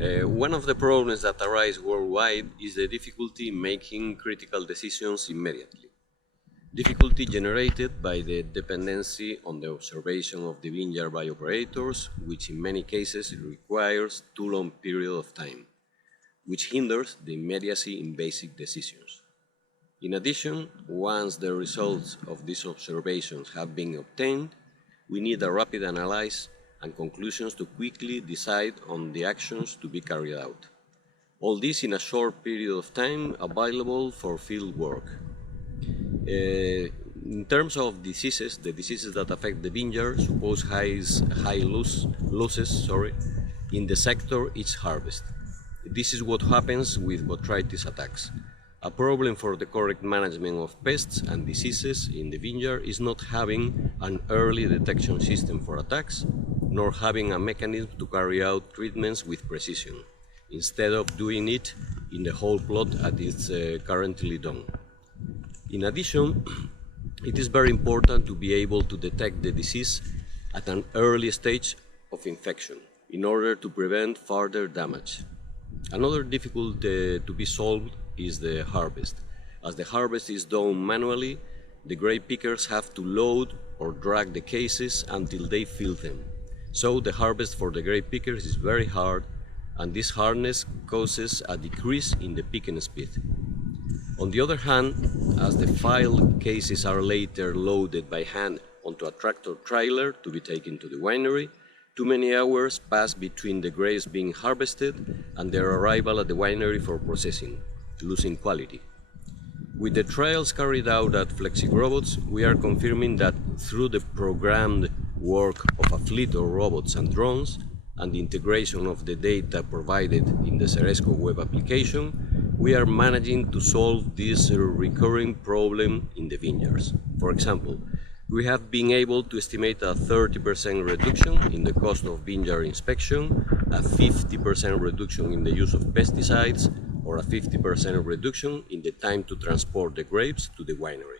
One of the problems that arise worldwide is the difficulty in making critical decisions immediately. Difficulty generated by the dependency on the observation of the vineyard by operators, which in many cases requires too long period of time, which hinders the immediacy in basic decisions. In addition, once the results of these observations have been obtained, we need a rapid analysis and conclusions to quickly decide on the actions to be carried out. All this in a short period of time available for field work. In terms of diseases, the diseases that affect the vineyard suppose high losses in the sector each harvest. This is what happens with botrytis attacks. A problem for the correct management of pests and diseases in the vineyard is not having an early detection system for attacks, nor having a mechanism to carry out treatments with precision, instead of doing it in the whole plot as it's currently done. In addition, it is very important to be able to detect the disease at an early stage of infection in order to prevent further damage. Another difficulty to be solved is the harvest. As the harvest is done manually, the grape pickers have to load or drag the cases until they fill them. So the harvest for the grape pickers is very hard, and this hardness causes a decrease in the picking speed. On the other hand, as the filled cases are later loaded by hand onto a tractor trailer to be taken to the winery, too many hours pass between the grapes being harvested and their arrival at the winery for processing, losing quality. With the trials carried out at FlexiGrobots, we are confirming that through the programmed work of a fleet of robots and drones and the integration of the data provided in the Ceresco web application, we are managing to solve this recurring problem in the vineyards. For example, we have been able to estimate a 30% reduction in the cost of vineyard inspection, a 50% reduction in the use of pesticides, or a 50% reduction in the time to transport the grapes to the winery.